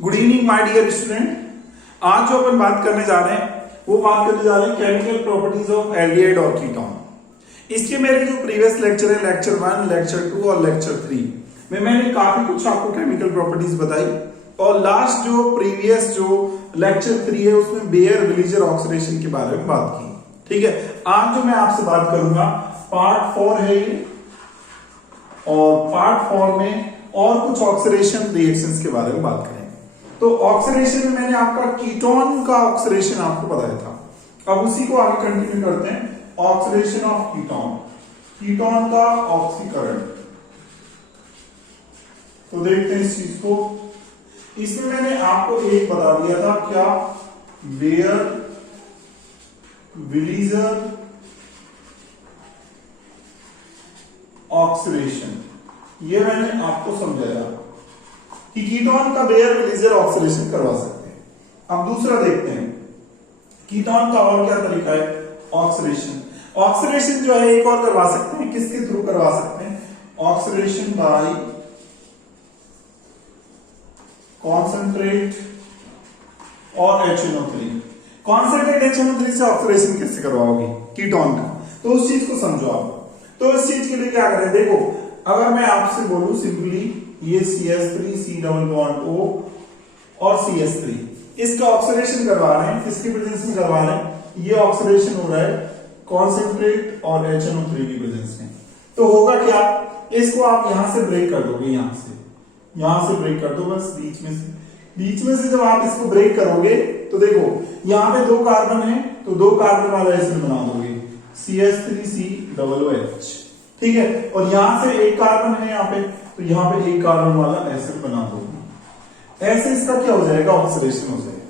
Good evening my dear student. आज जो अपन बात करने जा रहे हैं वो बात करने जा रहे हैं केमिकल प्रॉपर्टीज ऑफ एल्डिहाइड और कीटोन। इसके मेरे जो प्रीवियस लेक्चर है लेक्चर 1, लेक्चर 2 और लेक्चर 3 में मैंने काफी कुछ आपको केमिकल प्रॉपर्टीज बताई और लास्ट जो प्रीवियस जो लेक्चर 3 है उसमें बेयर विलीजर ऑक्सीडेशन के बारे में बात की। ठीक है, आज जो मैं आपसे बात करूंगा पार्ट 4 है ये, और पार्ट 4 में और कुछ ऑक्सीडेशन रिएक्शंस के बारे में बात करेंगे। तो ऑक्सीडेशन में मैंने आपका कीटोन का ऑक्सीडेशन आपको बताया था, अब उसी को आगे कंटिन्यू करते हैं। ऑक्सीडेशन ऑफ कीटोन, कीटोन का ऑक्सीकरण। तो देखते हैं इस चीज को। इसमें मैंने आपको एक बता दिया था क्या, बेयर विलीजर ऑक्सीडेशन, ये मैंने आपको समझाया कि कीटोन का बेयर विलीजर ऑक्सीडेशन करवा सकते हैं। अब दूसरा देखते हैं कीटोन का और क्या तरीका है ऑक्सीडेशन। ऑक्सीडेशन जो है एक और करवा सकते हैं, किसके थ्रू करवा सकते हैं, ऑक्सीडेशन बाय कॉन्सेंट्रेट और HNO3। कॉन्सेंट्रेट HNO3 से ऑक्सीडेशन कैसे करवाओगे कीटोन का, तो उस चीज को समझो आप। तो इस चीज के लिए क्या करें, देखो अगर मैं आपसे बोलूं सिंपली ये CH3 C double bond O और CH3, इसका ऑक्सीडेशन करवा रहे हैं, किसकी प्रेजेंस में करवा रहे हैं, ये ऑक्सीडेशन हो रहा है कॉन्सेंट्रेट और HNO3 की प्रेजेंस में। तो होगा क्या, इसको आप यहां से ब्रेक कर दोगे, यहां से ब्रेक कर दो, बस बीच में से जब आप इसको ब्रेक करोगे तो देखो यहां पे 2 कार्बन है, तो 2 कार्बन वाला एसिड बना दोगे CH3COOH। ठीक है, और यहां से एक कार्बन है यहाँ पे, तो यहाँ पे एक कार्बन वाला एसिड बना दोगे। ऐसे इसका क्या हो जाएगा, ऑक्सीडेशन हो जाएगा।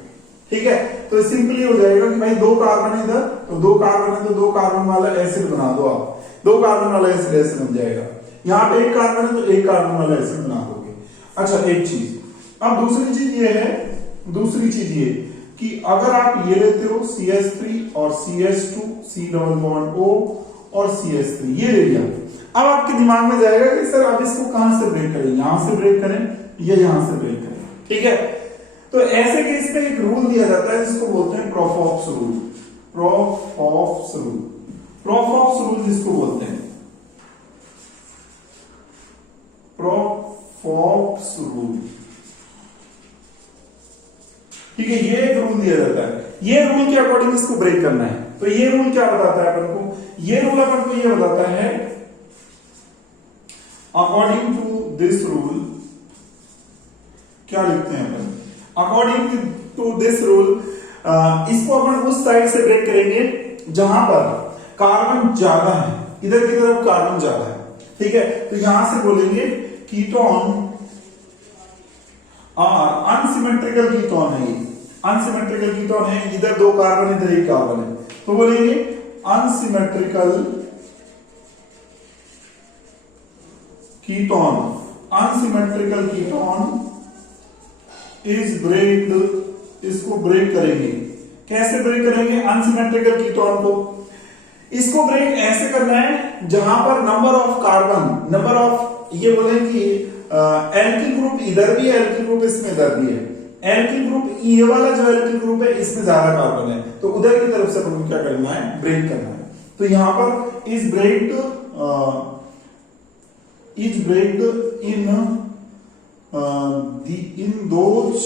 ठीक है, तो सिंपली हो जाएगा कि भाई 2 कार्बन इधर, तो 2 कार्बन है तो 2 कार्बन वाला एसिड बना दो आप, 2 कार्बन वाला एसिड ऐसे बन जाएगा। यहाँ पे एक कार्बन है तो एक कार्बन वाला एसिड बना दोगे। अच्छा, एक चीज। अब दूसरी चीज ये कि अगर आप ये लेते हो CH3 और CH2 C double bond O और CH3 ये ले लिया, अब आपके दिमाग में जाएगा कि सर अब इसको कहां से ब्रेक करें, यहां से ब्रेक करें या यहां से ब्रेक करें। ठीक है, तो ऐसे केस में एक रूल दिया जाता है जिसको बोलते हैं प्रोफॉक्स रूल। प्रोफॉक्स रूल जिसको बोलते हैं प्रोफॉक्स रूल। ठीक है, ये एक रूल दिया जाता है, ये रूल के अकॉर्डिंग इसको ब्रेक करना है। तो ये रूल क्या बताता है अपन को, ये रूल अपन को ये बताता है अकॉर्डिंग टू दिस रूल, क्या लिखते हैं अपन, अकॉर्डिंग टू दिस रूल इसको अपन उस साइड से ब्रेक करेंगे जहां पर कार्बन ज्यादा है, इधर की तरफ कार्बन ज्यादा है। ठीक है, तो यहां से बोलेंगे कीटोन और अनसिमेट्रिकल कीटोन है, ये अनसिमेट्रिकल कीटोन है, इधर 2 कार्बन इधर 1 कार्बन है, तो बोलेंगे unsymmetrical ketone. Unsymmetrical ketone is breaked, इसको ब्रेक करेंगे। कैसे ब्रेक करेंगे अनसिमेट्रिकल कीटोन को, इसको ब्रेक ऐसे करना है जहां पर number of carbon, number of, ये बोले कि एल्किल ग्रुप इधर भी है, एल्किल ग्रुप इसमें इधर भी है, एल्किल ग्रुप ये वाला जो एल्किल ग्रुप है इसमें ज्यादा कार्बन है, तो उधर की तरफ से अपन क्या करना है, ब्रेक करना है। तो यहां पर is broken in those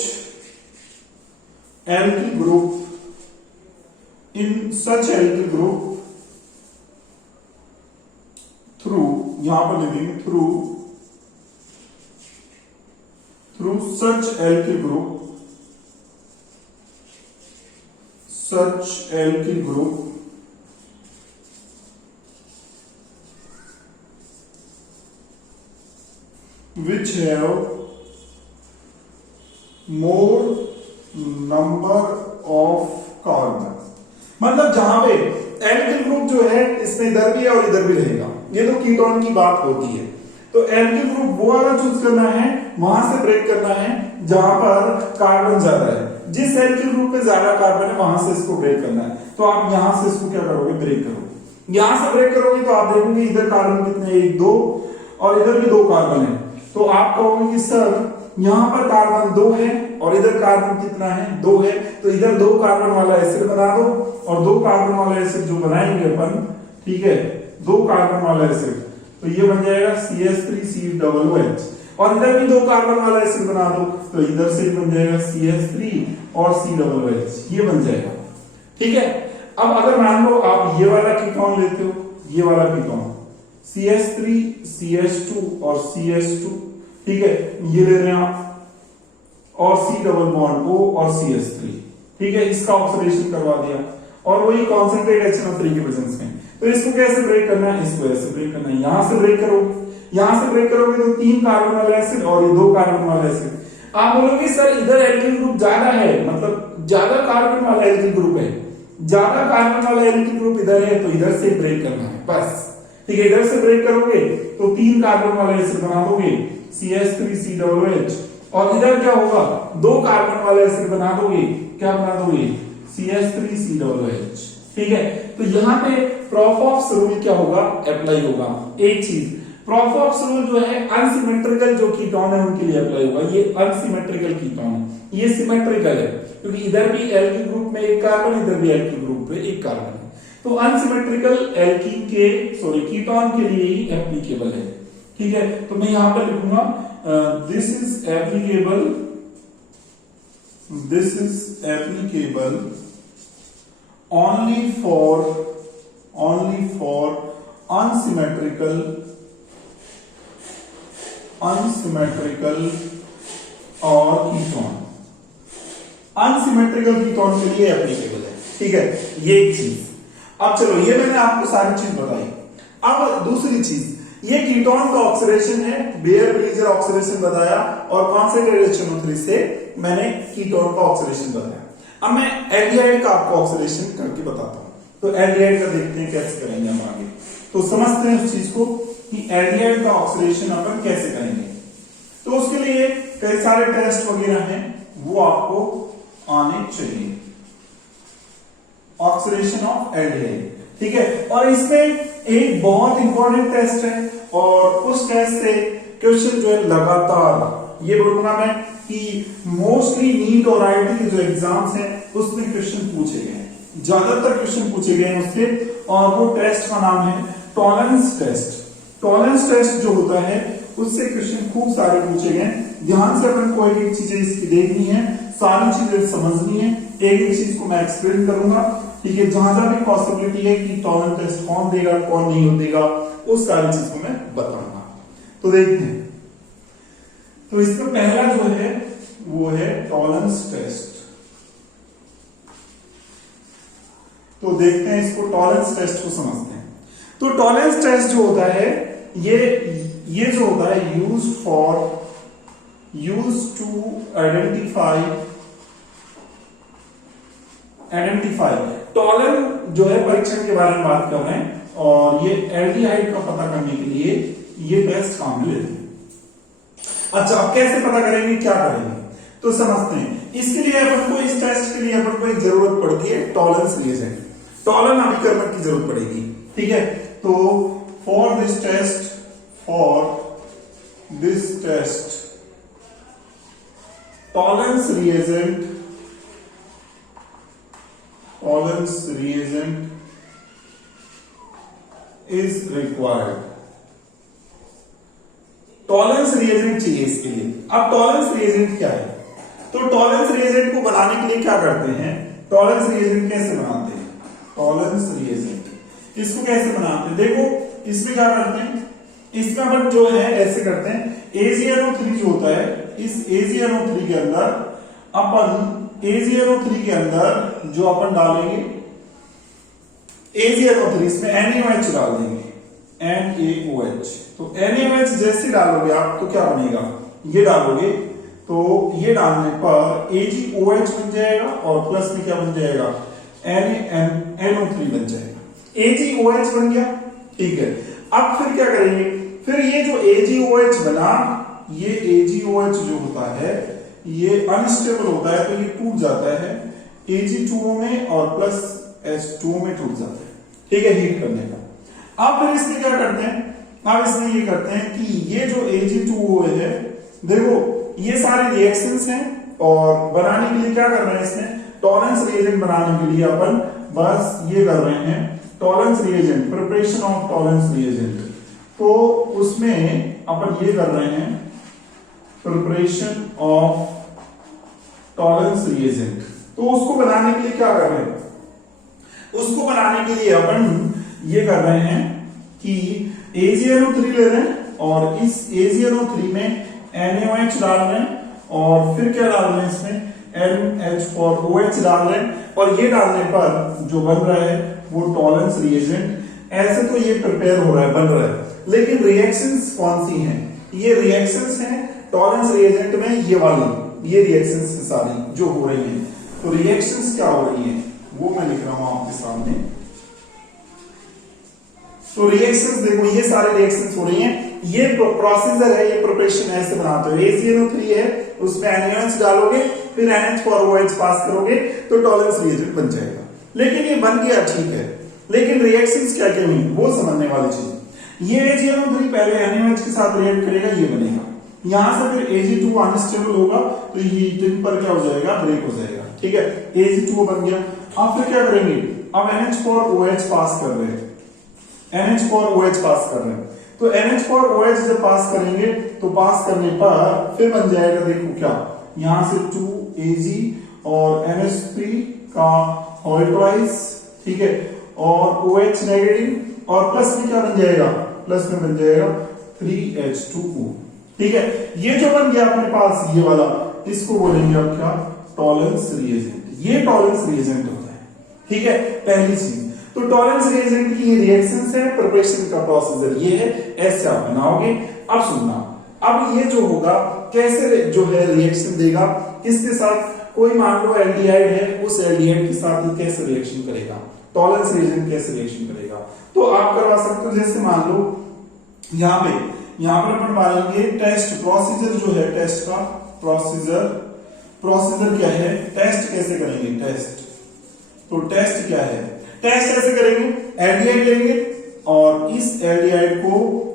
alkyl group, in such alkyl group through, यहां पर लिखेंगे through such alkyl group which have more number of carbon। मतलब जहां पे एल्किल ग्रुप जो है इसमें इधर भी है और इधर भी रहेगा, ये तो कीटोन की बात होती है। तो एल्किल ग्रुप वो वाला चूज करना है, वहां से ब्रेक करना है जहां पर कार्बन ज्यादा है। जिस एल्किल ग्रुप पे ज्यादा कार्बन है वहां से इसको ब्रेक करना है। तो आप यहां से इसको क्या करोगे, ब्रेक करोगे। यहां से ब्रेक करोगे तो आप देखोगे इधर कार्बन कितने, 1 2 और इधर भी 2 कार्बन है। तो आप कहोगे कि सर यहाँ पर कार्बन 2 है और इधर कार्बन कितना है 2 है, तो इधर 2 कार्बन वाला एसिड बना दो और 2 कार्बन वाला एसिड जो बनाएंगे अपन, ठीक है, 2 कार्बन वाला एसिड, तो ये बन जाएगा CH3COOH, और इधर भी 2 कार्बन वाला एसिड बना दो तो इधर से बन जाएगा CH3 और COOH, ये बन जाएगा। ठीक है, अब अगर मान लो आप ये वाला कीटोन लेते हो, ये वाला कीटोन CH3 CH2 और CH2, ठीक है, ये ले रहे हैं आप, और C डबल बॉन्ड O और CH3, ठीक है, इसका ऑक्सीडेशन करवा दिया और वही कॉन्सेंट्रेट HNO3 के प्रेजेंस में। तो इसको कैसे ब्रेक करना है, इसको ऐसे ब्रेक करना है, यहां से ब्रेक करोगे, यहां से ब्रेक करोगे तो 3 कार्बन वाला एसिड और ये 2 कार्बन वाला एसिड। आप बोलोगे सर इधर एल्किल ग्रुप ज्यादा है, मतलब ज्यादा कार्बन वाला एल्किल ग्रुप है, ज्यादा कार्बन वाला एल्किल ग्रुप इधर है, तो इधर से ब्रेक करना है बस। ठीक है, इधर से ब्रेक करोगे तो 3 कार्बन वाला एसिड बना दोगे CH3COOH, और इधर क्या होगा 2 कार्बन वाला एसिड बना दोगे, क्या बना दोगे CH3COOH। ठीक है, तो यहाँ पे प्रोफॉक्स रूल क्या होगा, अप्लाई होगा। एक चीज, प्रोफॉक्स रूल जो है अनसिमेट्रिकल जो कीटोन है उनके लिए अप्लाई होगा। ये अनसिमेट्रिकल कीटोन है, ये सिमेट्रिकल है क्योंकि इधर भी एल्किल ग्रुप में 1 कार्बन, इधर भी एल्किल ग्रुप में 1 कार्बन है, तो अनसिमेट्रिकल एल्कीन के कीटोन के लिए ही एप्लीकेबल है। ठीक है, तो मैं यहां पर लिखूंगा this is applicable only for unsymmetrical और कीटोन, अनसिमेट्रिकल कीटोन के लिए एप्लीकेबल है। ठीक है, ये एक चीज। अब चलो, ये मैंने आपको सारी चीज बताई। अब दूसरी चीज, ये कीटोन का ऑक्सीडेशन है, बेयर ब्रीजर ऑक्सीडेशन बताया, और कॉन्सेंट्रेटेड HNO3 से मैंने कीटोन का ऑक्सीडेशन बताया। अब मैं एल्डिहाइड का आपको ऑक्सीडेशन करके बताता हूं। तो एल्डिहाइड का देखते हैं कैसे करेंगे हम आगे, तो समझते हैं उस चीज को कि एल्डिहाइड का ऑक्सीडेशन अपन कैसे करेंगे। तो उसके लिए कई सारे टेस्ट वगैरह हैं, वो आपको आने चाहिए। ऑक्सीडेशन ऑफ एल्डिहाइड, ठीक है, और इसमें एक बहुत इंपॉर्टेंट टेस्ट है, और उस टेस्ट से क्वेश्चन जो है लगातार, ये बोलूंगा मैं कि मोस्टली नीट और आईआईटी के जो एग्जाम्स हैं उसमें क्वेश्चन पूछे गए हैं, ज्यादातर क्वेश्चन पूछे गए हैं उससे, और वो टेस्ट का नाम है टॉलरेंस टेस्ट। टॉलरेंस टेस्ट जो होता है उससे क्वेश्चन खूब सारे पूछे गए। ध्यान से अपन को एक चीजें इसकी देखनी है, सारी चीजें समझनी है, एक एक चीज को मैं एक्सप्लेन करूंगा। ठीक है, जहां जहां भी पॉसिबिलिटी है कि टॉलरेंस टेस्ट कौन देगा कौन नहीं देगा, उस सारी चीज को मैं बताऊंगा। तो देखते हैं, तो इसका पहला जो है वो है टॉलरेंस टेस्ट। तो देखते हैं इसको, टॉलरेंस टेस्ट को समझते हैं। तो टॉलरेंस टेस्ट जो होता है ये जो होता है यूज टू आइडेंटिफाई टॉलरेंस जो है परीक्षण के बारे में बात कर रहे हैं, और ये एल्डिहाइड का पता करने के लिए ये टेस्ट काम में लेते हैं। अच्छा, अब कैसे पता करेंगे, क्या करेंगे, तो समझते हैं। इसके लिए अपन को, इस टेस्ट के लिए अपन को एक जरूरत पड़ती है टॉलरेंस रिएजेंट, टॉलरेंस अभिकर्मक की जरूरत पड़ेगी। ठीक है, तो for this test tolerance reagent is required। Tolerance reagent चाहिए इसके लिए। अब टॉलरेंस रिएजेंट क्या है, तो टॉलरेंस रिएजेंट को बनाने के लिए क्या करते हैं, टॉलरेंस रिएजेंट कैसे बनाते हैं, टॉलरेंस रिएजेंट इसको कैसे बनाते हैं, देखो इसमें क्या करते हैं, इसमें अपन जो है ऐसे करते हैं, AgNO3 जो होता है, इस AgNO3 के अंदर AgNO3 के अंदर जो अपन डालेंगे AgNO3, इसमें NaOH डाल देंगे, NaOH। तो NaOH जैसे डालोगे आप तो क्या बनेगा, ये डालोगे तो ये डालने पर AgOH बन जाएगा, और प्लस में क्या बन जाएगा, NaNO3 बन जाएगा। AgOH बन गया। ठीक है, अब फिर क्या करेंगे, फिर ये जो AgOH बना, ये AgOH जो होता है ये अनस्टेबल होता है, तो ये टूट जाता है Ag2O में, और प्लस H2O में टूट जाता है। ठीक है, हीट करने का। अब फिर इसमें क्या करते हैं, अब इसमें ये करते हैं कि ये जो Ag2O है, देखो ये सारे रिएक्शंस हैं और बनाने के लिए क्या कर रहे हैं इसमें, टॉलरेंस रिएजेंट बनाने के लिए अपन बस ये कर रहे हैं tolerance reagent, preparation of tolerance reagent. तो उसमें अपन ये कर रहे हैं प्रिपरेशन ऑफ टॉलरेंस रिएजेंट। तो उसको बनाने के लिए क्या कर रहे हैं, उसको बनाने के लिए अपन ये कर रहे हैं कि AgNO3 ले रहे हैं और इस AgNO3 में NaOH डाल रहे हैं और फिर क्या डाल रहे हैं इसमें NH4OH डाल रहे हैं और ये डालने पर जो बन रहा है वो टॉलरेंस रिएजेंट। ऐसे तो ये प्रिपेयर हो रहा है, बन रहा है, लेकिन रिएक्शंस कौन सी हैं, ये रिएक्शंस हैं टॉलरेंस रिएजेंट में, ये वाली ये रिएक्शंस सारी जो हो रही हैं। तो रिएक्शंस क्या हो रही हैं वो मैं लिख रहा हूं आपके सामने। तो रिएक्शंस देखो, ये सारे रिएक्शंस हो रही हैं, ये प्रोसीजर है, ये प्रिपरेशन ऐसे बनाते हो। AgNO3 है, उसमें NaOH डालोगे, फिर NH4OH पास करोगे तो टॉलरेंस रिएजेंट बन जाएगा। लेकिन ये बन गया ठीक है, लेकिन रिएक्शंस क्या क्या हुई वो समझने वाली चीज। ये AgNO3 पहले NaOH के साथ रिएक्ट करेगा, ये बनेगा, यहां से फिर Ag2 अनस्टेबल होगा तो हीटिंग पर क्या हो जाएगा, ब्रेक हो जाएगा, ठीक है, Ag2 बन गया। अब फिर क्या करेंगे, अब NH4OH पास कर रहे हैं, NH4OH पास कर रहे हैं, तो NH4OH जब पास करेंगे तो पास करने पर फिर बन जाएगा, देखो क्या, यहां से 2Ag और NH3 का होल ट्वाइस, ठीक है, और OH नेगेटिव और प्लस में क्या बन जाएगा, प्लस में बन जाएगा 3H2O, ठीक है। ये जो बन गया अपने पास ये वाला, इसको बोलेंगे अब क्या, टॉलरेंस रिएजेंट। ये टॉलरेंस रिएजेंट होता है, ठीक है, पहली चीज। तो टॉलरेंस रिएजेंट की ये रिएक्शंस है, प्रिपरेशन का प्रोसीजर ये है, ऐसे आप बनाओगे। अब सुनना, अब ये जो होगा कैसे जो है रिएक्शन देगा, किसके साथ, कोई मान लो एल्डिहाइड है, उस एल्डिहाइड के साथ ये कैसे रिएक्शन करेगा, टॉलरेंस रिएजेंट कैसे रिएक्शन करेगा। तो आप करवा सकते हो, जैसे मान लो यहां पर अपन मानेंगे टेस्ट प्रोसीजर जो है, टेस्ट का प्रोसीजर क्या है, टेस्ट कैसे करेंगे, टेस्ट, तो टेस्ट क्या है, टेस्ट ऐसे करेंगे, एल्डिहाइड लेंगे और इस एल्डिहाइड को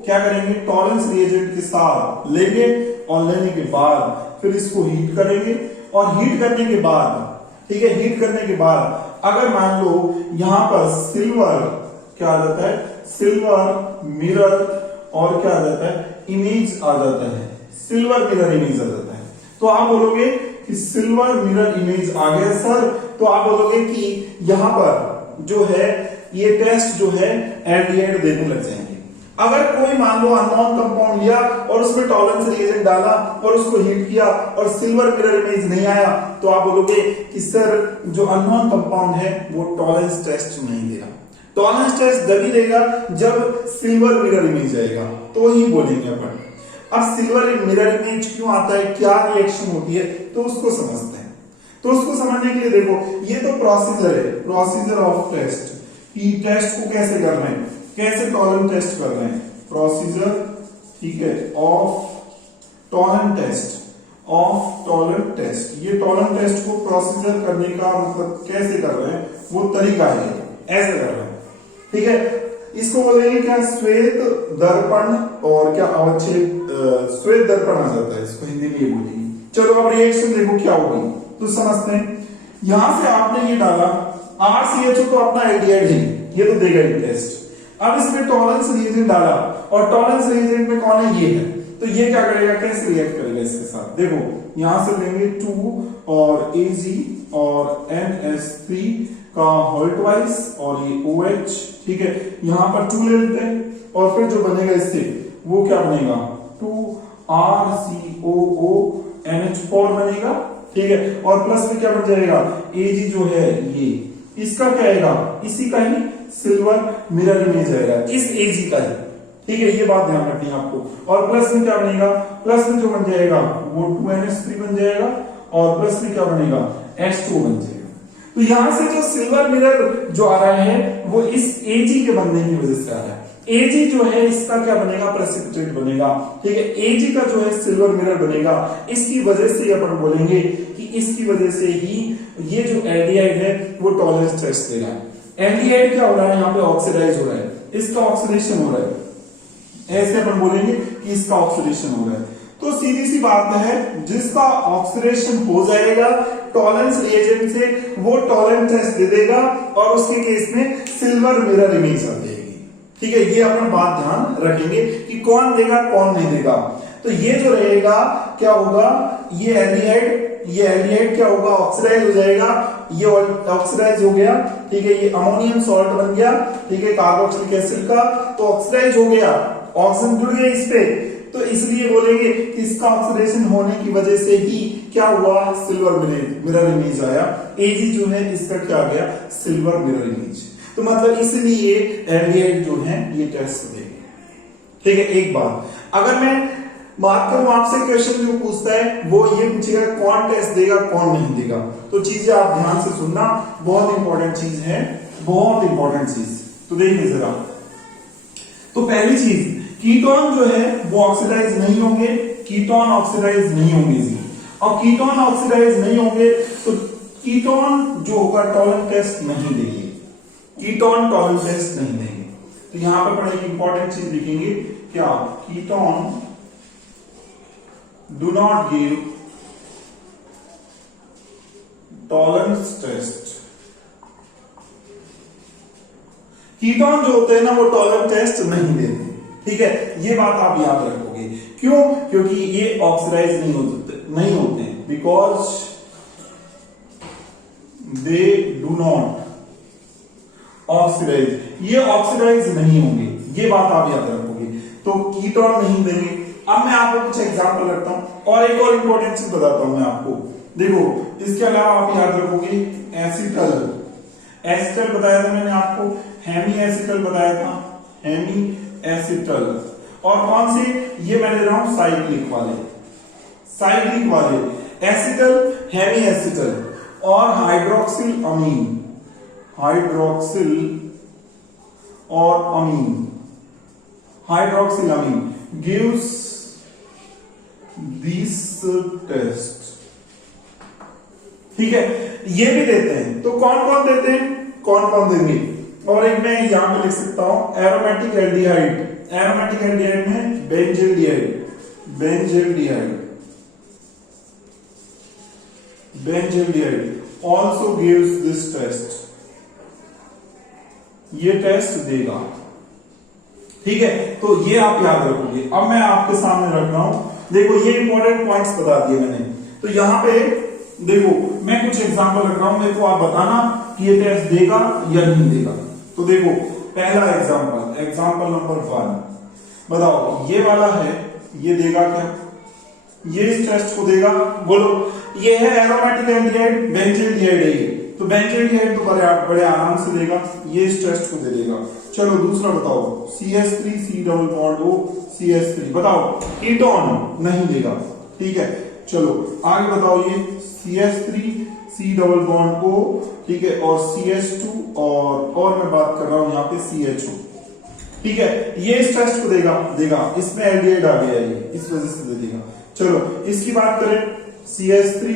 क्या करेंगे, टॉलरेंस रिएजेंट के साथ लेंगे और लेने के बाद फिर इसको हीट करेंगे और हीट करने के बाद, ठीक है, हीट करने के बाद अगर मान लो यहां पर सिल्वर क्या आ जाता है, सिल्वर मिरर और क्या आ जाता है, इमेज आ जाता है, सिल्वर मिरर इमेज आ जाता है, तो आप बोलोगे कि सिल्वर मिरर इमेज आ गया सर, तो आप बोलोगे कि यहां पर जो है ये टेस्ट जो है एल्डिहाइड देने लग जाएंगे। अगर कोई मान लो अननोन कंपाउंड लिया और उसमें टॉलरेंस रिएजेंट डाला और उसको हीट किया और सिल्वर मिरर इमेज नहीं आया, तो आप बोलोगे कि सर जो अननोन कंपाउंड है वो टॉलरेंस टेस्ट नहीं देगा। टॉलरेंस टेस्ट तभी देगा जब सिल्वर मिरर इमेज आएगा, तो ही बोलेंगे अपन। अब सिल्वर मिरर इमेज क्यों आता है, क्या रिएक्शन होती है, तो उसको समझते हैं। तो उसको समझने के लिए देखो, ये तो प्रोसीजर है, प्रोसीजर ऑफ टेस्ट, कि टेस्ट को कैसे कर रहे हैं, कैसे टॉलरेंस टेस्ट कर रहे हैं, प्रोसीजर, ठीक है, ऑफ टॉलरेंस टेस्ट, ये टॉलरेंस टेस्ट को प्रोसीजर करने का मतलब कैसे कर रहे हैं, वो तरीका है, ऐसे कर रहे हैं, ठीक है। इसको बोलेंगे क्या, श्वेत दर्पण, और क्या अवच्छेद, श्वेत दर्पण आ जाता है, इसको हिंदी में ये बोलेंगे। चलो अब रिएक्शन देखो क्या होगी, तो समझते हैं। यहां से आपने ये डाला RCHO, तो अपना एल्डिहाइड है, ये तो देगा ये टेस्ट। अब इसमें टॉलरेंस रिएजेंट डाला और टॉलरेंस रिएजेंट में कौन है, ये है, तो ये क्या करेगा, कैसे रिएक्ट करेगा इसके साथ, देखो यहां से लेंगे 2 और Ag और NH3 का होल ट्वाइस और ये OH, ठीक है, यहां पर 2 ले लेते हैं और फिर जो बनेगा इससे वो क्या बनेगा, 2RCOO NH4 बनेगा, ठीक है, और प्लस में क्या बन जाएगा, Ag जो है ये इसका क्या आएगा, इसी का ही सिल्वर मिरर इमेज आएगा, इस Ag का ही, ठीक है, ये बात ध्यान रखनी है आपको। और प्लस में क्या बनेगा, प्लस में जो बन जाएगा वो 2NH3 बन जाएगा और प्लस में क्या बनेगा, H2 बन जाएगा। तो यहां से जो सिल्वर मिरर जो आ रहा है वो इस Ag के बनने की वजह से आ रहा है। Ag जो है इसका क्या बनेगा, प्रेसिपिटेट बनेगा, ठीक है, Ag का जो है सिल्वर मिरर बनेगा, इसकी वजह से अपन बोलेंगे कि इसकी वजह से ही ये जो एल्डिहाइड है वो टॉलरेंस टेस्ट दे रहा है। एल्डिहाइड क्या हो रहा है, यहाँ पे ऑक्सीडाइज हो रहा है, इसका ऑक्सीडेशन हो रहा है, ऐसे अपन बोलेंगे कि इसका ऑक्सीडेशन हो रहा है। तो सीधी सी सी बात है, जिसका ऑक्सीडेशन हो जाएगा टॉलरेंस रिएजेंट से, वो टॉलरेंस टेस्ट दे देगा और उसके केस में सिल्वर मिरर इमेज आ जाएगी। ठीक है, ये अपना बात ध्यान रखेंगे कि कौन देगा कौन नहीं देगा। तो ये जो रहेगा क्या होगा, ये एल्डिहाइड क्या होगा, ऑक्सीडाइज हो जाएगा, ये ऑक्सीडाइज हो गया। ठीक है, ये अमोनियम सॉल्ट बन गया। ठीक है, कार्बोक्सिलिक एसिड का तो ऑक्सीडाइज हो गया, ऑक्सीजन जुड़ गया इस पे, तो इसलिए बोलेंगे कि इसका ऑक्सीडेशन होने की वजह से ही क्या हुआ, सिल्वर मिरर इमेज आया। एजी जो है इसका क्या आ गया, सिल्वर मिरर इमेज। तो मतलब इसलिए एल्डिहाइड जो है ये टेस्ट देंगे। ठीक है, एक बात अगर मैं बात करूं आपसे, क्वेश्चन जो पूछता है वो ये पूछेगा कौन टेस्ट देगा कौन नहीं देगा। तो चीजें आप ध्यान से सुनना, बहुत इंपॉर्टेंट चीज है, बहुत इंपॉर्टेंट चीज। तो देखिए जरा, तो पहली चीज कीटोन जो है वो ऑक्सीडाइज नहीं होंगे, कीटोन ऑक्सीडाइज नहीं होंगे जी। और कीटोन ऑक्सीडाइज नहीं होंगे तो कीटोन जो होगा टॉलरेंस टेस्ट नहीं देंगे, कीटोन टॉलरेंस टेस्ट नहीं देंगे। तो यहां पर बड़ा एक इंपॉर्टेंट चीज लिखेंगे, क्या, ketone do not give tolerance test। Ketone जो होते हैं ना वो टॉलरेंस टेस्ट नहीं देते। ठीक है, ये बात आप याद रखोगे। क्यों, क्योंकि ये ऑक्सीडाइज नहीं होते because they do not oxidize, ये ऑक्सीडाइज नहीं होंगे, ये बात आप याद रखोगे। तो कीटोन नहीं देंगे। अब मैं आपको कुछ एग्जांपल रखता हूं और एक और इंपॉर्टेंट चीज बताता हूं मैं आपको। देखो, इसके अलावा आप याद रखोगे एसिटल बताया था मैंने आपको, हेमी एसिटल बताया था, हेमी एसिटल। और कौन से, ये मैं ले रहा हूं साइक्लिक वाले एसिटल, हेमी एसिटल और hydroxyl amine gives this test। ठीक है, ये भी देते हैं। तो कौन कौन देते हैं, कौन कौन देंगे, और एक मैं यहां पे लिख सकता हूं एरोमेटिक एल्डिहाइड में बेंजील्डिहाइड also gives this test, ये टेस्ट देगा। ठीक है, तो ये आप याद रखोगे। अब मैं आपके सामने रख रहा हूं, देखो ये इंपॉर्टेंट पॉइंट्स बता दिए मैंने। तो यहां पे देखो मैं कुछ एग्जांपल रख रहा हूं, मेरे को आप बताना कि ये टेस्ट देगा या नहीं देगा। तो देखो पहला एग्जांपल नंबर 1 बताओ, ये वाला है, ये देगा क्या, ये इस टेस्ट को देगा, बोलो। ये है एरोमेटिक एल्डिहाइड, बेंजील्डिहाइड है ये, तो बेंजील्डिहाइड तो बड़े आराम से देगा, ये इस टेस्ट को दे देगा। चलो दूसरा बताओ, CH3 C double bond O CH3, बताओ कीटोन नहीं देगा। ठीक है, चलो आगे बताओ, ये CH3 C double bond O, ठीक है, और CH2 और मैं बात कर रहा हूं यहाँ पे CHO। ठीक है, ये इस टेस्ट को देगा, इसमें एल्डिहाइड आ गया है, इस वजह से दे देगा। चलो इसकी बात करें, CH3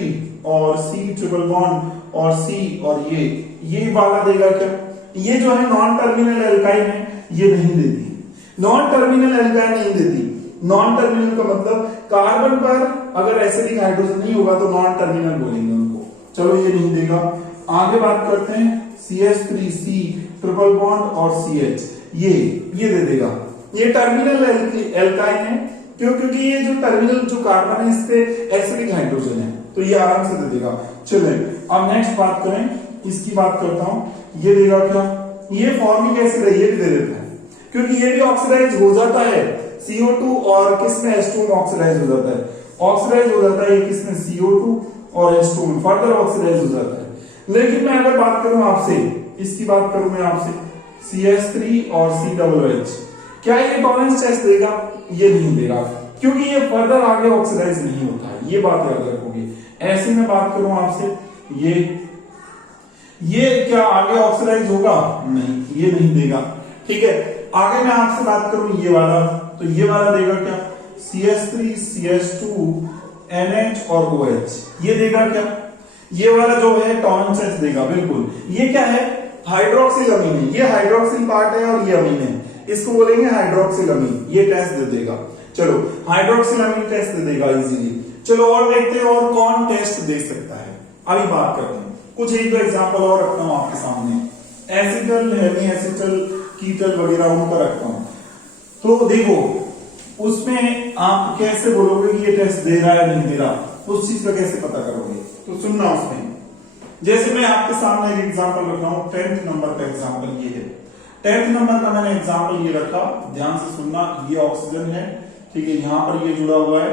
और C ट्रिपल बॉन्ड और C और ये वाला देगा क्या, ये जो है नॉन टर्मिनल एल्काइन है, ये नहीं देती, नॉन टर्मिनल एल्काइन नहीं देती। नॉन टर्मिनल का मतलब कार्बन पर अगर एसिडिक हाइड्रोजन नहीं होगा तो नॉन टर्मिनल बोलेंगे उनको। चलो ये नहीं देगा। आगे बात करते हैं, CH3 C ट्रिपल बॉन्ड और CH, ये दे देगा। ये टर्मिनल एल्काइन है, क्यों, क्योंकि ये जो टर्मिनल जो कार्बन है इस पे एसिडिक हाइड्रोजन है, तो ये आराम से दे देगा। चलिए अब नेक्स्ट बात करें, इसकी बात करता हूं, ये देगा क्या, ये फॉर्मिक एसिड है, ये भी दे देता है, क्योंकि ये भी ऑक्सीडाइज हो जाता है, CO2 और किसमें H2 में ऑक्सीडाइज हो जाता है, ऑक्सीडाइज हो जाता है ये किसमें, CO2 और H2 में फर्दर ऑक्सीडाइज हो जाता है। लेकिन मैं अगर बात करूं आपसे, इसकी बात करूं मैं आपसे, CH3 और COOH, क्या ये टॉलरेंस टेस्ट देगा, ये नहीं देगा, क्योंकि ये फर्दर आगे ऑक्सीडाइज नहीं होता है, ये बात याद रखोगे। ऐसे में बात करूं आपसे, ये क्या आगे ऑक्सीडाइज होगा, नहीं, ये नहीं देगा। ठीक है, आगे मैं आपसे बात करूं ये वाला, तो ये वाला देगा क्या, CH3 CH2 NH और OH, ये देगा क्या, ये वाला जो है टॉलरेंस टेस्ट देगा, बिल्कुल। ये क्या है, हाइड्रोक्सिल अमीन है, ये हाइड्रोक्सिल पार्ट है और ये अमीन है, इसको बोलेंगे हाइड्रोक्सिल अमीन, ये टेस्ट दे देगा। चलो हाइड्रोक्सिलामीन टेस्ट दे देगा इजीली। चलो और देखते हैं और कौन टेस्ट दे सकता है, अभी बात करते हैं। कुछ एक दो एग्जांपल और रखता हूं आपके सामने, एसिटल, हेमी एसिटल, कीटल वगैरह उनका रखता हूं। तो देखो उसमें आप कैसे बोलोगे कि ये टेस्ट दे रहा है नहीं दे रहा, उस चीज का कैसे पता करोगे? तो सुनना उसमें, जैसे मैं आपके सामने एक एग्जांपल रख रहा हूं, 10th नंबर का एग्जांपल ये है। 10th नंबर का मैंने एग्जांपल ये रखा, ध्यान से सुनना। ये ऑक्सीजन है, ठीक है, यहां पर ये जुड़ा हुआ है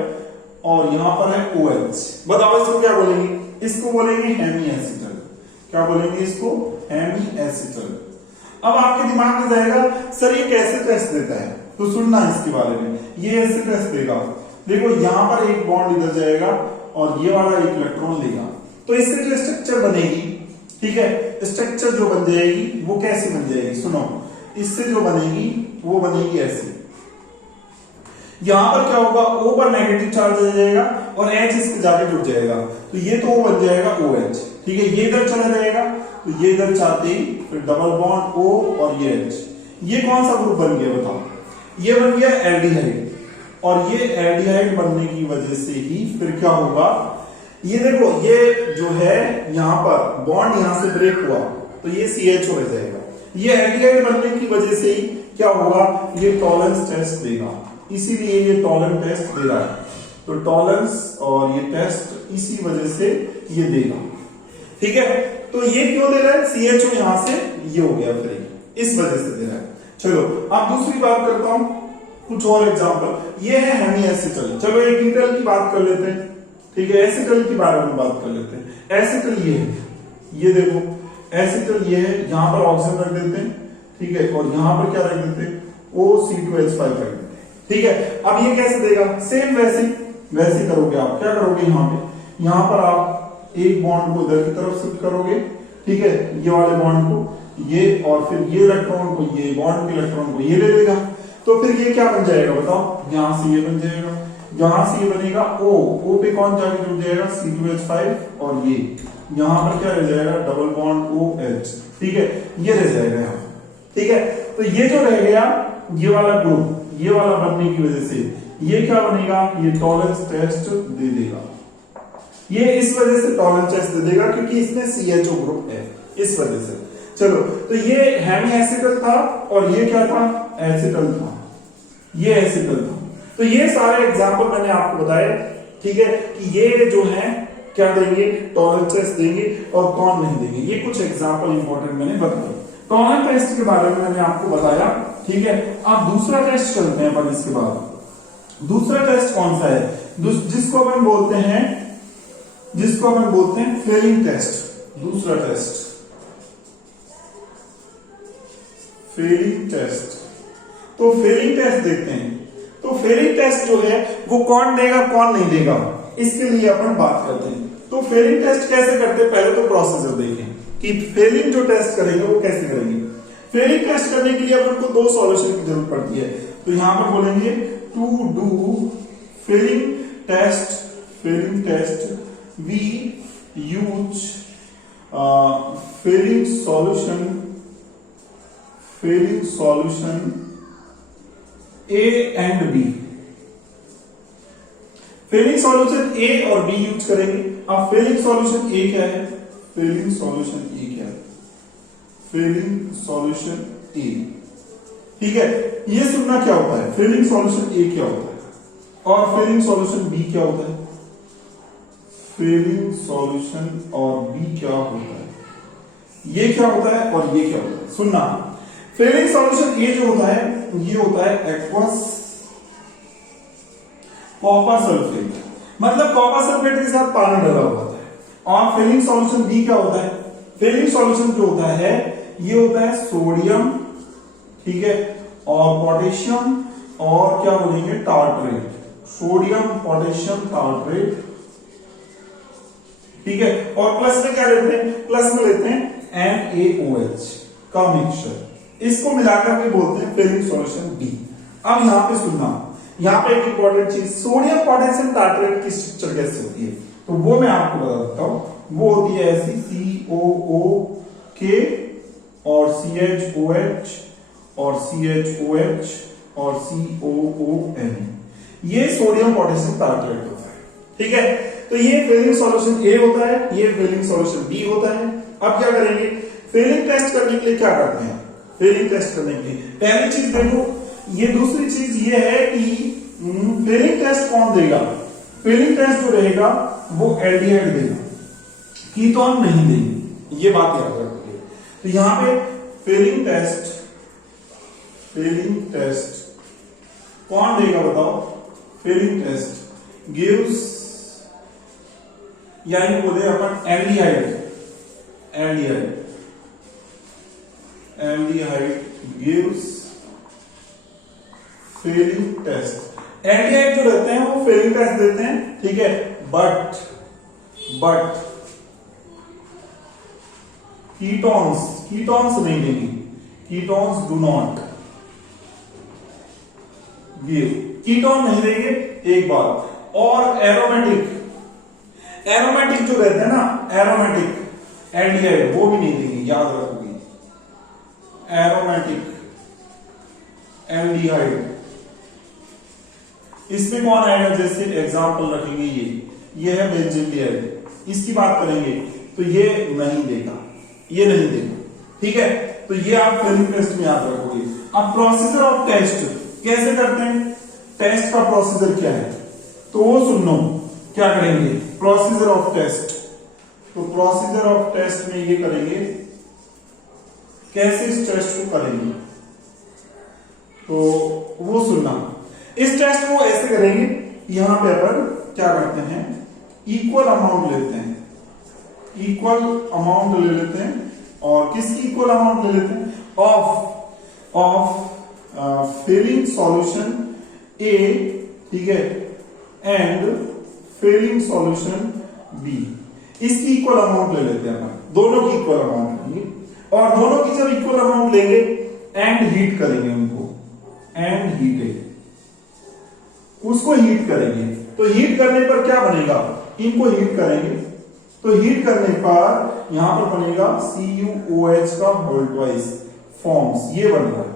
और यहां पर है OH। बताओ इसको क्या बोलेंगे? इसको बोलेंगे हेमी एसिटल। क्या बोलेंगे इसको? Hemi acetal. अब आपके दिमाग में जाएगा सर ये कैसे टेस्ट देता है, तो सुनना इसके बारे में। ये ऐसे टेस्ट देगा, देखो यहां पर एक बॉन्ड इधर जाएगा और ये वाला एक इलेक्ट्रॉन लेगा, तो इससे जो स्ट्रक्चर बनेगी, ठीक है, स्ट्रक्चर जो बन जाएगी वो कैसे बन जाएगी? सुनो, इससे जो बनेगी वो बनेगी ऐसे। यहां पर क्या होगा? O पर नेगेटिव चार्ज आ जाएगा और H इसके जाके जुड़ जाएगा, तो ये तो O बन जाएगा OH, ठीक है। ये इधर चला जाएगा तो ये इधर चाहते ही फिर डबल बॉन्ड O और ये H। ये कौन सा ग्रुप बन गया बताओ? ये बन गया एल्डिहाइड, और ये एल्डिहाइड बनने की वजह से ही फिर क्या होगा? ये देखो ये जो है यहां पर बॉन्ड यहां से ब्रेक हुआ तो ये CH हो जाएगा। ये एल्डिहाइड बनने की वजह से ही क्या होगा? ये टॉलरेंस टेस्ट देगा, इसीलिए ये टॉलरेंस टेस्ट दे रहा है। तो टॉलरेंस और ये टेस्ट इसी वजह से ये देगा, ठीक है। तो ये क्यों दे रहा है? CHO यहां से ये हो गया फ्री, इस वजह से दे रहा है। चलो अब दूसरी बात करता हूं, कुछ और एग्जांपल। ये है हेमी एसिटल। चलो एक कीटल की बात कर लेते हैं, ठीक है। एसिटल के बारे में बात कर लेते हैं। एसिटल ये है, ये देखो एसिटल ये है, यहां पर ऑक्सीजन रख देते हैं, ठीक है, और यहां पर क्या रख देते हैं? OC2H5 रख देते हैं, ठीक है। अब ये कैसे देगा? सेम वैसे करोगे आप। क्या करोगे? यहां पर आप एक बॉन्ड को इधर की तरफ शिफ्ट करोगे, ठीक है, ये वाले बॉन्ड को ये, और फिर ये इलेक्ट्रॉन को ये, बॉन्ड के इलेक्ट्रॉन को ये ले लेगा, तो फिर ये क्या बन जाएगा बताओ? यहां से ये बन जाएगा, यहां से ये बनेगा O पे कौन जाके जुड़ जाएगा? C2H5, और ये यहां पर क्या रह जाएगा? डबल बॉन्ड OH, ठीक है, ये रह जाएगा यहां, ठीक है। तो ये जो रह गया ये वाला ग्रुप, ये वाला बनने की वजह से ये क्या बनेगा? ये टॉलरेंस टेस्ट दे देगा। ये इस वजह से टॉलरेंस टेस्ट दे देगा क्योंकि इसमें CHO ग्रुप है, इस वजह से। चलो तो ये हेमी एसिटल था और ये क्या था? एसिटल था, ये एसिटल था। तो ये सारे एग्जांपल मैंने आपको बताए, ठीक है, कि ये जो है क्या देंगे? टॉलरेंस टेस्ट देंगे और कौन नहीं देंगे। ये कुछ एग्जांपल इंपॉर्टेंट मैंने बताए। टॉलरेंस टेस्ट के बारे में मैंने आपको बताया, ठीक है। अब दूसरा टेस्ट चलते हैं अपन इसके बाद। दूसरा टेस्ट कौन सा है? जिसको अपन बोलते हैं फेलिंग टेस्ट। दूसरा टेस्ट फेलिंग टेस्ट। तो फेलिंग टेस्ट देखते हैं। तो फेलिंग टेस्ट जो है वो कौन देगा कौन नहीं देगा, इसके लिए अपन बात करते हैं। तो फेलिंग टेस्ट कैसे करते हैं? पहले तो प्रोसीजर देखें कि फेलिंग जो टेस्ट करेंगे वो कैसे करेंगे। फेलिंग टेस्ट करने के लिए अपन को दो सॉल्यूशन की जरूरत पड़ती है। तो यहां पर बोलेंगे to do Fehling test we use Fehling solution A and B। Fehling solution A और B यूज करेंगे। अब फेलिंग सॉल्यूशन A क्या है? फेलिंग सॉल्यूशन A, ठीक है। ये सुनना क्या होता है? फेलिंग सॉल्यूशन A क्या होता है और फेलिंग सॉल्यूशन B क्या होता है? फेलिंग सॉल्यूशन और B क्या होता है? ये क्या होता है और ये क्या होता है? सुनना, फेलिंग सॉल्यूशन A जो होता है ये होता है एक्वस कॉपर सल्फेट, मतलब कॉपर सल्फेट के साथ पानी डाला हुआ होता है। और फेलिंग सॉल्यूशन B क्या होता है? फेलिंग सॉल्यूशन जो होता है ये होता है सोडियम, ठीक है, और पोटेशियम और क्या बोलेंगे? टार्ट्रेट। सोडियम पोटेशियम टार्ट्रेट, ठीक है। और प्लस में क्या लेते हैं? प्लस में लेते हैं NaOH का मिक्सचर, इसको मिलाकर के बोलते हैं फेलिंग सॉल्यूशन B। अब यहां पे सुनना, यहां पे एक इंपॉर्टेंट चीज, सोडियम पोटेशियम टार्ट्रेट की स्ट्रक्चर कैसे होती है तो वो मैं आपको बता देता हूं। वो होती है ऐसी COOK और CHOH और CHOH और COON। ये सोडियम पोटेशियम टारट्रेट होता है। ठीक है, तो ये फेलिंग सॉल्यूशन ए होता है, ये फेलिंग सॉल्यूशन बी होता है। अब क्या करेंगे, फेलिंग टेस्ट करने के लिए क्या करते हैं, फेलिंग टेस्ट करने के लिए पहली चीज देखो, ये दूसरी चीज ये है कि फेलिंग टेस्ट कौन देगा, फेलिंग टेस्ट जो रहेगा वो एल्डिहाइड देगा, कीटोन नहीं देंगे, ये बात याद रखिए। तो यहां पे फेलिंग टेस्ट कौन देगा बताओ, फेलिंग टेस्ट गिव्स, यानी बोले अपन aldehyde gives Fehling test. Aldehyde जो रहते हैं वो फेलिंग टेस्ट देते हैं, ठीक है, बट कीटोन्स नहीं देंगे, ketones do not give, ketone नहीं देंगे एक बात। और एरोमेटिक जो रहते हैं ना, एरोमेटिक एल्डिहाइड वो भी नहीं देंगे, याद रखोगे, एरोमेटिक एल्डिहाइड। इसमें कौन आएगा, जैसे एग्जांपल रखेंगे ये है बेंजीन, इसकी बात करेंगे तो ये नहीं देगा, ये नहीं देगा, ठीक है। तो ये आप फेलिंग टेस्ट में याद रखोगे। अब प्रोसीजर ऑफ टेस्ट कैसे करते हैं, टेस्ट का प्रोसीजर क्या है, तो वो सुन लो, क्या करेंगे, प्रोसीजर ऑफ टेस्ट। तो प्रोसीजर ऑफ टेस्ट में ये करेंगे, कैसे इस टेस्ट को करेंगे, तो वो सुनना। इस टेस्ट को ऐसे करेंगे, यहां पे अपन क्या करते हैं, इक्वल अमाउंट लेते हैं, इक्वल अमाउंट ले लेते हैं, और किसकी इक्वल अमाउंट ले लेते हैं, ऑफ फेलिंग सॉल्यूशन ए, ठीक है, एंड फेलिंग सॉल्यूशन बी, इसकी इक्वल अमाउंट ले लेते हैं, दोनों की इक्वल अमाउंट लेंगे, और दोनों की जब इक्वल अमाउंट लेंगे एंड हीट करेंगे उनको, एंड हीट उसको हीट करेंगे। तो हीट करने पर क्या बनेगा, इनको हीट करेंगे, तो हीट करने पर यहां पर बनेगा CuOH का होल ट्वाइस फॉर्म्स, ये बन रहा है,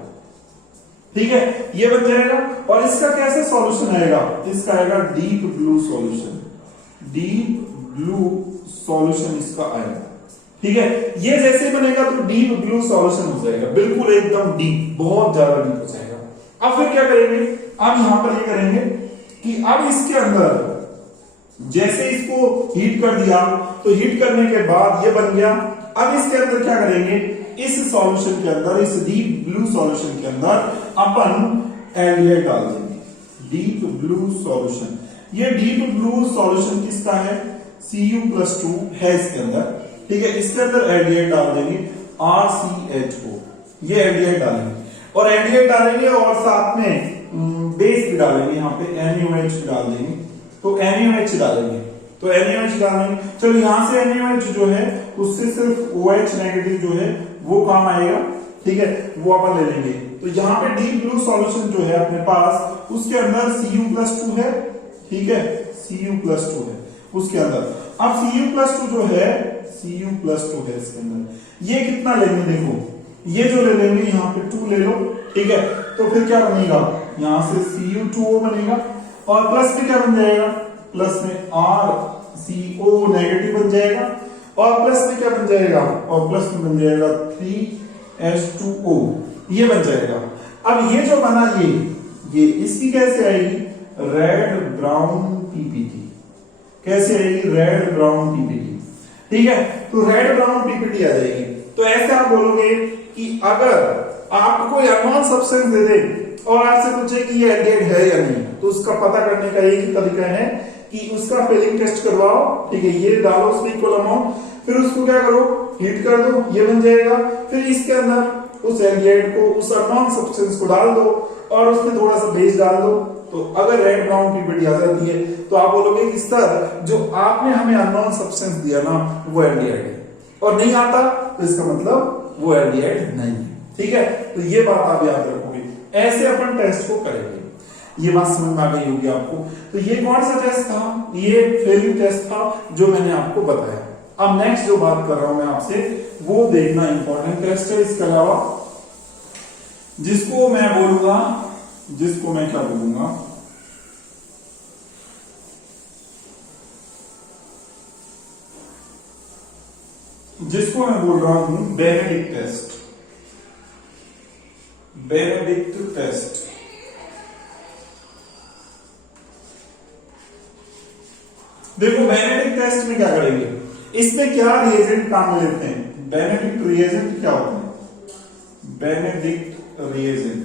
ठीक है, ये बन जाएगा। और इसका कैसे सॉल्यूशन आएगा, इसका आएगा deep blue solution, deep blue solution इसका आएगा, ठीक है। ये जैसे बनेगा तो डीप ब्लू सॉल्यूशन हो जाएगा, बिल्कुल एकदम डीप, बहुत ज्यादा डीप हो जाएगा। अब फिर क्या करेंगे, अब यहां पर ये करेंगे कि अब इसके अंदर जैसे इसको हीट कर दिया, तो हीट करने के बाद ये बन गया। अब इसके अंदर क्या करेंगे, इस सॉल्यूशन के अंदर, इस डीप ब्लू सॉल्यूशन के अंदर अपन एल्डिहाइड डाल देंगे, डीप ब्लू सॉल्यूशन। ये डीप ब्लू सॉल्यूशन किसका है, Cu+2 है इसके अंदर, ठीक है। इसके अंदर एल्डिहाइड डाल देंगे RCHO, ये एल्डिहाइड डालेंगे, और एल्डिहाइड डालेंगे और साथ में बेस भी डालेंगे, यहाँ पे NaOH डाल देंगे, तो NaOH डालेंगे, तो NaOH डालेंगे। चलो यहां से NaOH जो है उससे सिर्फ OH नेगेटिव जो है वो काम आएगा, ठीक है, वो अपन ले लेंगे। तो यहाँ पे डीप ब्लू सॉल्यूशन जो है अपने पास, उसके अंदर Cu+2 है, ठीक है, Cu+2 है उसके अंदर। अब Cu+2 जो है, Cu+2 है इसके अंदर, ये कितना लेंगे, देखो ये जो ले लेंगे यहाँ पे 2 ले लो, ठीक है। तो फिर क्या बनेगा, यहां से Cu2O बनेगा, और प्लस में क्या बन जाएगा, प्लस में RCO नेगेटिव बन जाएगा, और प्लस में क्या बन जाएगा, और प्लस में बन जाएगा 3H2O, ये बन जाएगा। अब ये जो बना ये इसकी कैसे आएगी, रेड ब्राउन PPT, कैसे आएगी, रेड ब्राउन PPT, ठीक है। तो रेड ब्राउन PPT आ जाएगी। तो ऐसे आप बोलोगे कि अगर आपको कोई अननोन सब्सटेंस दे दे और आपसे पूछे कि ये एल्डिहाइड है या नहीं, तो उसका पता करने का एक ही तरीका है कि उसका फेलिंग टेस्ट करवाओ, ठीक है, ये डालो उसमें इक्वल अमाउंट, फिर उसको क्या करो, हीट कर दो, ये बन जाएगा। फिर इसके अंदर उस एल्डिहाइड को, उस अननोन सब्सटेंस को डाल दो, और उसमें थोड़ा सा बेस डाल दो। तो अगर रेड ब्राउन PPT आ जाती है तो आप बोलोगे कि सर जो आपने हमें अननोन सब्सटेंस दिया ना वो एल्डिहाइड है, और नहीं आता तो इसका मतलब वो एल्डिहाइड नहीं है, ठीक है। तो ये बात आप याद रखोगे, ऐसे अपन टेस्ट को करेंगे। ये बात समझ में आ गई होगी आपको। तो ये कौन सा टेस्ट था, ये फेलिंग टेस्ट था जो मैंने आपको बताया। अब नेक्स्ट जो बात कर रहा हूं मैं आपसे वो देखना इंपॉर्टेंट टेस्ट है। इसके अलावा जिसको मैं बोलूंगा, जिसको मैं क्या बोलूंगा, जिसको मैं बोल रहा हूं बेनेडिक्ट टेस्ट। बेनेडिक्ट टेस्ट देखो, बेनेडिक्ट टेस्ट में क्या करेंगे, इसमें क्या रिएजेंट काम में लेते हैं। बेनेडिक्ट रिएजेंट क्या होता है, बेनेडिक्ट रिएजेंट,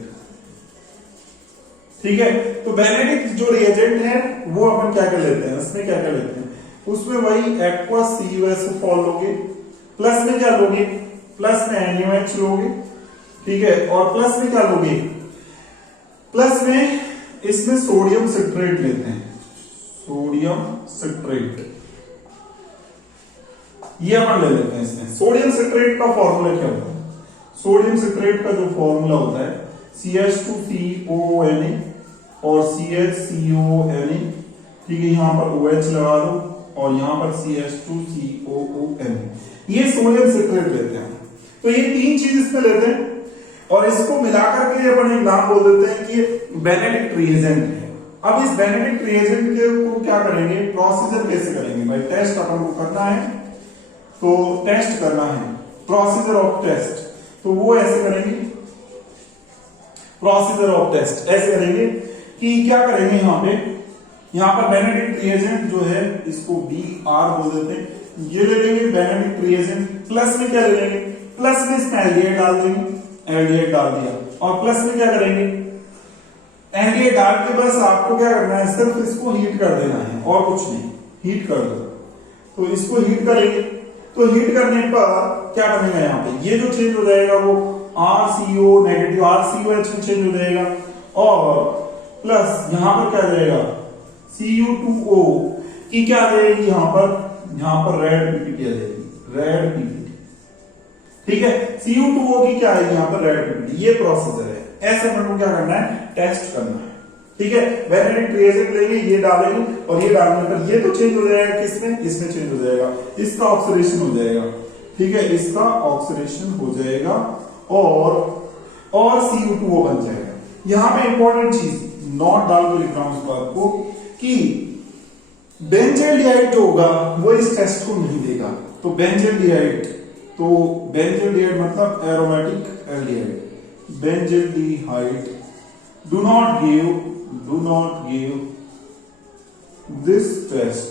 ठीक है। तो बेनेडिक्ट जो रिएजेंट है वो अपन क्या कर लेते हैं, उसमें क्या कर लेते हैं, उसमें वही एक्वा CuSO4 लोगे, प्लस में क्या लोगे, प्लस में NaOH लोगे, ठीक है। और प्लस में क्या लोगे, प्लस में इसमें सोडियम सिट्रेट लेते हैं, सोडियम सिट्रेट, ये अपन ले लेते हैं। इसमें सोडियम सिट्रेट का फॉर्मूला क्या होता है, सोडियम सिट्रेट का जो फॉर्मूला होता है CH2COONA और CHCONA, ठीक है। यहां पर OH लगा दो और यहां पर CH2COONA, ये सोडियम सिट्रेट लेते हैं। तो ये तीन चीज इसमें लेते हैं और इसको मिलाकर के अपन एक नाम बोल देते हैं कि बेनेडिक्ट रिएजेंट है। अब इस बेनेडिक्ट रिएजेंट के को क्या करेंगे, प्रोसीजर कैसे करेंगे भाई, टेस्ट अपन को करना है, तो टेस्ट करना है, प्रोसीजर ऑफ टेस्ट, तो वो ऐसे करेंगे, प्रोसीजर ऑफ टेस्ट ऐसे करेंगे कि क्या करेंगे, यहां पर बेनेडिक्ट रिएजेंट जो है इसको BR बोल देते हैं, ये ले लेंगे बेनेडिक्ट रिएजेंट, प्लस में क्या ले लेंगे, प्लस में इसमें एल्डिहाइड डाल देंगे, एल्डिहाइड डाल दिया, और प्लस में क्या करेंगे, एल्डिहाइड डाल के बस आपको क्या करना है, सिर्फ इसको हीट कर देना है और कुछ नहीं, हीट कर दो। तो इसको हीट करेंगे, तो हीट करने पर क्या बनेगा, यहाँ पे ये जो चेंज हो जाएगा वो RCO नेगेटिव RCOH में चेंज हो जाएगा, और प्लस यहां पर क्या जाएगा Cu2O की क्या आ जाएगी, यहां पर रेड पीपीटी आ जाएगी, रेड पीपीटी, ठीक है। Cu2O की क्या आएगी, यहां पर रेड पीपीटी, ये प्रोसीजर है। ऐसे अपन को क्या करना है, टेस्ट करना है, ठीक है। बेनेडिक्ट रिएजेंट लेंगे, ये डालेंगे और ये डालने पर ये तो चेंज हो जाएगा, किसमें, इसमें चेंज हो जाएगा, इसका ऑक्सीडेशन हो जाएगा, ठीक है, इसका ऑक्सीडेशन हो जाएगा और Cu2O बन जाएगा। यहां पे इंपॉर्टेंट चीज नोट डाल के लिख रहा हूं इस बात को कि बेंजल्डिहाइड जो होगा वो इस टेस्ट को नहीं देगा। तो बेंजल्डिहाइड मतलब aromatic aldehyde, benzaldehyde do not give this test,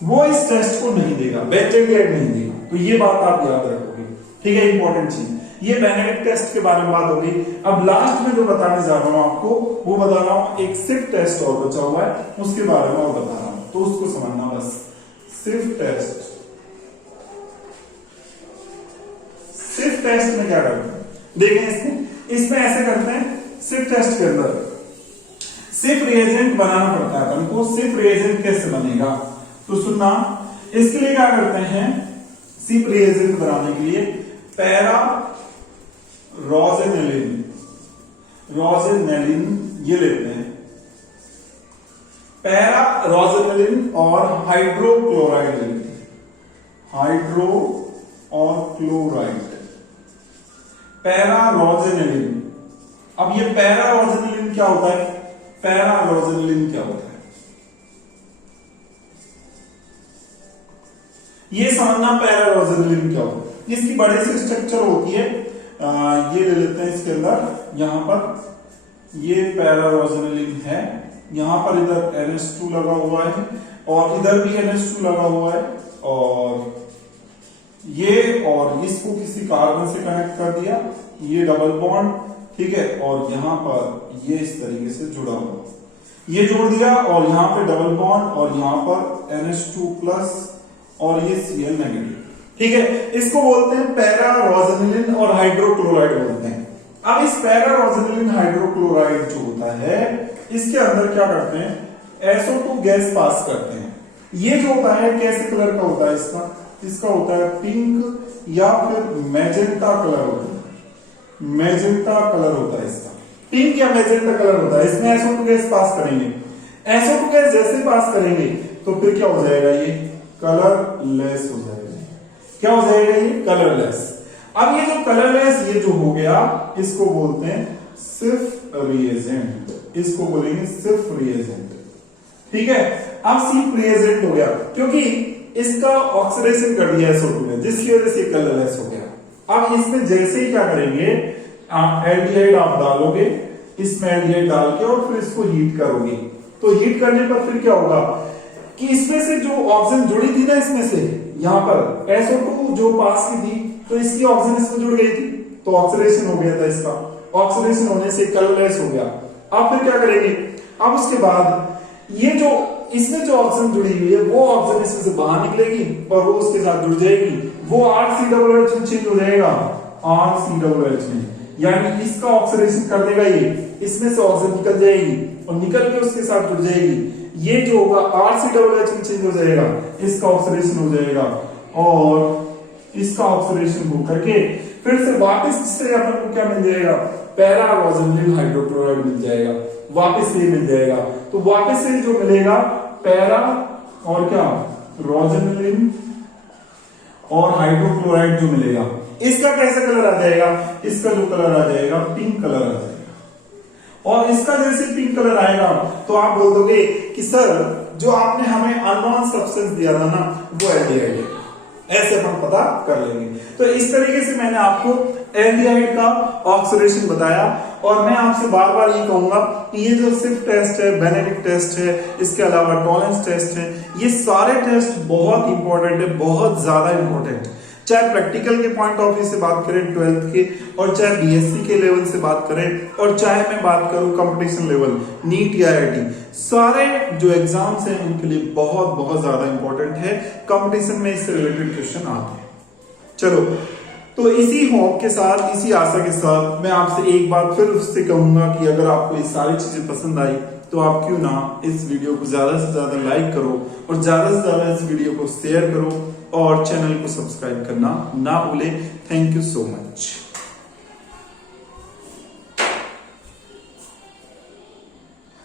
वो इस टेस्ट को नहीं देगा, बेंजल्डिहाइड नहीं देगा। तो ये बात आप याद रखोगे, ठीक है, इंपॉर्टेंट चीज। ये बेनेडिक्ट टेस्ट के बारे में बात होगी। अब लास्ट में जो बताने जा रहा हूं आपको, वो बता रहा हूं एक सिर्फ टेस्ट और बचा हुआ है, उसके बारे में और बता रहा हूं, तो उसको समझना बस। सिर्फ टेस्ट में क्या करते हैं, देखें इसमें ऐसे करते हैं, सिर्फ टेस्ट के अंदर सिर्फ रिएजेंट बनाना पड़ता है अपन को। सिर्फ रिएजेंट कैसे बनेगा, तो सुनना, इसके लिए क्या करते हैं, सिर्फ रिएजेंट बनाने के लिए पैरा रोजेनेलिन ये लेते हैं, पैरा रोजेनेलिन और हाइड्रोक्लोराइड लेते हैं, हाइड्रो और क्लोराइड, पैरा रोजेनेलिन। अब ये पैरा रोजेनेलिन क्या होता है, पैरा रोजेनेलिन क्या होता है, ये समझना पैरा रोजेनेलिन क्या होता है। इसकी बड़े से स्ट्रक्चर होती है, ये ले लेते हैं इसके अंदर, यहां पर ये पैरा रोजेनेलिन है, यहां पर इधर NH2 लगा हुआ है और इधर भी NH2 लगा हुआ है, और ये और इसको किसी कार्बन से कनेक्ट कर दिया, ये डबल बॉन्ड, ठीक है, और यहां पर ये इस तरीके से जुड़ा हुआ, ये जोड़ दिया, और यहां पे डबल बॉन्ड, और यहां पर NH2 प्लस और ये Cl नेगेटिव, ठीक है। इसको बोलते हैं पैरा रोजेनेलिन और हाइड्रोक्लोराइड बोलते हैं। अब इस पैरा रोजेनेलिन हाइड्रोक्लोराइड जो होता है, इसके अंदर क्या करते हैं, SO2 गैस पास करते हैं। ये जो होता है कैसे कलर का होता है, इसका होता है पिंक या फिर मैजेंटा कलर होता है, मैजेंटा कलर होता है इसका, पिंक या मैजेंटा कलर होता है। इसमें SO2 गैस पास करेंगे, SO2 गैस जैसे पास करेंगे तो फिर क्या हो जाएगा, ये कलरलेस हो जाएगा। क्या हो जाएगा, ये कलरलेस। अब ये जो कलरलेस ये जो हो गया, इसको बोलते हैं सिर्फ रिएजेंट, इसको बोलेंगे सिर्फ रिएजेंट, ठीक है। अब सिर्फ रिएजेंट हो गया, क्योंकि इसका ऑक्सीडेशन कर दिया SO2 ने, जिसकी वजह से कलरलेस हो गया। अब इसमें जैसे ही क्या करेंगे, एल्डिहाइड आप डालोगे, इसमें एल्डिहाइड डाल के और फिर इसको हीट करोगे, तो हीट करने पर फिर क्या होगा कि इसमें से जो ऑक्सीजन जुड़ी थी ना, इसमें से यहाँ पर SO2 जो पास की थी, तो इसकी ऑक्सीजन इसमें जुड़ गई थी, तो ऑक्सीडेशन हो गया था इसका। ऑक्सीडेशन होने से कलरलेस हो गया। अब फिर क्या करेंगे, अब उसके बाद ये जो इसमें जो ऑक्सीजन जुड़ी हुई है, वो ऑक्सीजन इसमें से बाहर निकलेगी और वो उसके साथ जुड़ जाएगी, वो RCOOH में चेंज हो जाएगा, RCOOH में, यानी इसका ऑक्सीडेशन कर देगा ये, इसमें से ऑक्सीजन निकल जाएगी और निकल के उसके साथ जुड़ जाएगी, ये जो होगा RCOOH में चेंज हो जाएगा, इसका ऑक्सीडेशन हो जाएगा और इसका ऑक्सीडेशन हो करके फिर से वापस इससे अपन को क्या मिल जाएगा, पैरा रोजेनिल हाइड्रोक्लोराइड मिल जाएगा, वापस ये मिल जाएगा। तो वापस से जो मिलेगा पैरा और क्या रोजेनिल और हाइड्रोक्लोराइड जो मिलेगा, इसका कैसा कलर आ जाएगा, इसका जो कलर आ जाएगा पिंक कलर आ जाएगा। और इसका जैसे पिंक कलर आएगा तो आप बोल दोगे कि सर जो आपने हमें अननोन सब्सटेंस दिया था ना, वो एल्डिहाइड है, ऐसे हम पता कर लेंगे। तो इस तरीके से मैंने आपको एल्डिहाइड का ऑक्सीडेशन बताया। और मैं आपसे बार बार ये कहूंगा कि ये जो सिफ्ट टेस्ट है, बेनेडिक्ट टेस्ट है, इसके अलावा टॉलेंस टेस्ट है, ये सारे टेस्ट बहुत इंपॉर्टेंट है, बहुत ज्यादा इंपॉर्टेंट है। चाहे प्रैक्टिकल के पॉइंट ऑफ व्यू से बात करें 12th के, और चाहे BSc के लेवल से बात करें, और चाहे मैं बात करूं कंपटीशन लेवल नीट या IIT, सारे जो एग्जाम्स हैं उनके लिए बहुत बहुत ज्यादा इंपॉर्टेंट है। कंपटीशन में इससे रिलेटेड क्वेश्चन आते हैं। चलो, तो इसी होप के साथ, इसी आशा के साथ मैं आपसे एक बार फिर उससे कहूंगा कि अगर आपको ये सारी चीजें पसंद आई तो आप क्यों ना इस वीडियो को ज्यादा से ज्यादा लाइक करो और ज्यादा से ज्यादा इस वीडियो को शेयर करो और चैनल को सब्सक्राइब करना ना भूले। Thank you so much.